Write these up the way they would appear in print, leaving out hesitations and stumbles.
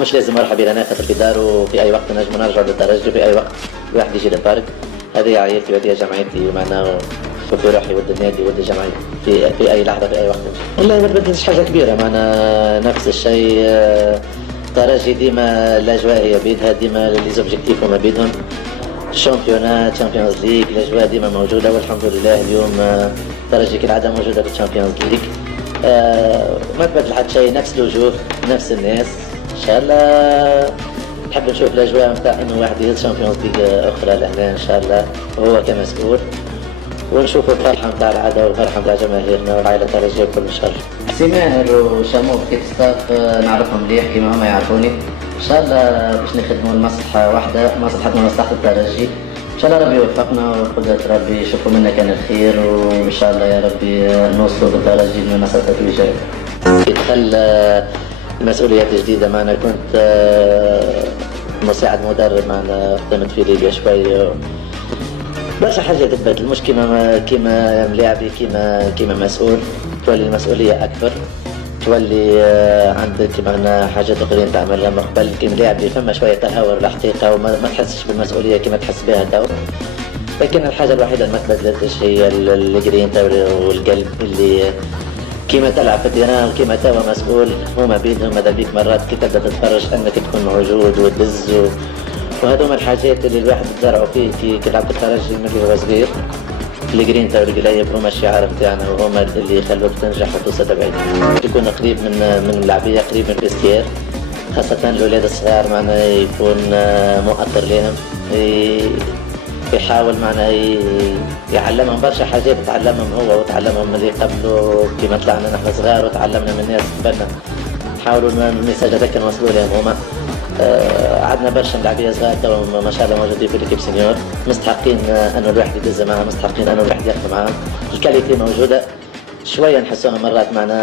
مش لازم مرحبا بنا خاطر في دار وفي اي وقت نجم نرجع للترجي في اي وقت الواحد يجي للبارك. هذه عائلتي وهذه جمعيتي معناها في روحي ود النادي ود الجمعية في اي لحظة في اي وقت. والله ما تبدلش حاجة كبيرة معنا نفس الشيء. الترجي ديما الاجواء هي بيدها ديما لي زوبجيكتيف هما بيدهم. الشامبيونات تشامبيونز ليج الاجواء ديما موجودة والحمد لله اليوم الترجي كالعادة موجودة في الشامبيونز ليج. ما تبدل حتى شيء نفس الوجوه نفس الناس ان شاء الله. نحب نشوف الاجواء نتاع انه واحد يهز شامبيونز ليج اخرى لهنا ان شاء الله وهو كمسؤول ونشوف الفرحه نتاع العاده والفرحه نتاع جماهيرنا وعائله الترجي الكل ان شاء الله. سي ماهر وشاموف كيف ستاف نعرفهم مليح كيما هما يعرفوني ان شاء الله باش نخدموا لمصلحه واحده مصلحتنا ومصلحه الترجي ان شاء الله. ربي يوفقنا وقدرة ربي يشوفوا منا كان الخير وان شاء الله يا ربي نوصلوا بالترجي لمنصة الوجايه. دخل المسؤوليات الجديدة معنا كنت مساعد مدرب معنا خدمت في ليبيا شوي برشا حاجة تتبدل مش كيما ملاعبي كيما مسؤول تولي المسؤولية أكبر تولي عندك معنا حاجات أخرين تعملها من قبل كيما لاعبي فما شوية تهور الحقيقة وما تحسش بالمسؤولية كيما تحس بها تو. لكن الحاجة الوحيدة اللي ما تبدلتش هي الجرينتا والقلب اللي كيما تلعب في التيران وكيما توا مسؤول هما بيدهم. ماذا بيك مرات كي تبدا تتفرج انك تكون موجود وتدز وهذوما الحاجات اللي الواحد تزرعوا فيه كي لعب الترجي من اللي هو صغير. الجرينتا والقلايب هما الشعار نتاعنا وهما اللي يخلوك تنجح وتوصل بعيد. تكون قريب من اللاعبية قريب من الفيستير خاصة الأولاد الصغار معنا يكون مؤثر لهم يحاول معنا يعلمهم برشا حاجات تعلمهم هو وتعلمهم من اللي قبله كيما طلعنا نحن صغار وتعلمنا من الناس قبلنا. نحاولوا الميساج هذاك نوصلوا لهم هما. عندنا برشا لاعبية صغار تو ما شاء الله موجودين في الكيب سينيور مستحقين انه الواحد يدز معاهم مستحقين انه الواحد يخدم معاهم. الكاليتي موجودة شوية نحسوها مرات معنا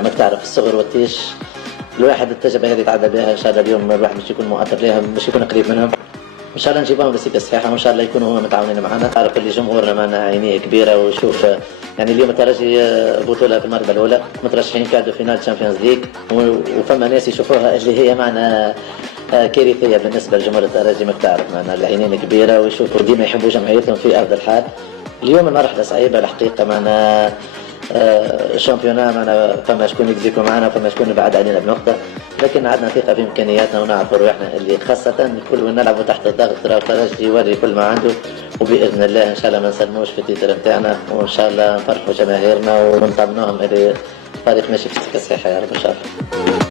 ما تعرف الصغر والتيش الواحد التجربة هذه تعدى بها ان شاء الله. اليوم الواحد مش يكون مؤثر لهم مش يكون قريب منهم ان شاء الله نجيبهم للسكه الصحيحه وان شاء الله يكونوا هما متعاونين معنا. عارف اللي جمهورنا معنا عينيه كبيره وشوف يعني اليوم الترجي بطوله في المرتبه الاولى مترشحين كادو فينال تشامبيونز ليج وفما ناس يشوفوها اللي هي معنا كارثيه بالنسبه لجمهور الترجي. ما تعرف معنا العينين كبيره ويشوفوا ديما يحبوا جمعيتهم في افضل حال. اليوم المرحله صعيبه الحقيقه معنا شامبيونا معنا فما شكون يكزيكو معنا وفما شكون بعد علينا بنقطه لكن عندنا ثقه في امكانياتنا ونعرفوا روحنا اللي خاصه الكل ونلعبوا تحت الضغط راه الترجي يوري كل ما عنده وباذن الله ان شاء الله ما نسلموش في التيتر نتاعنا وان شاء الله نفرحوا جماهيرنا ونطمنوهم اللي الفريق ماشي في السكه الصحيحه يا رب ان شاء الله.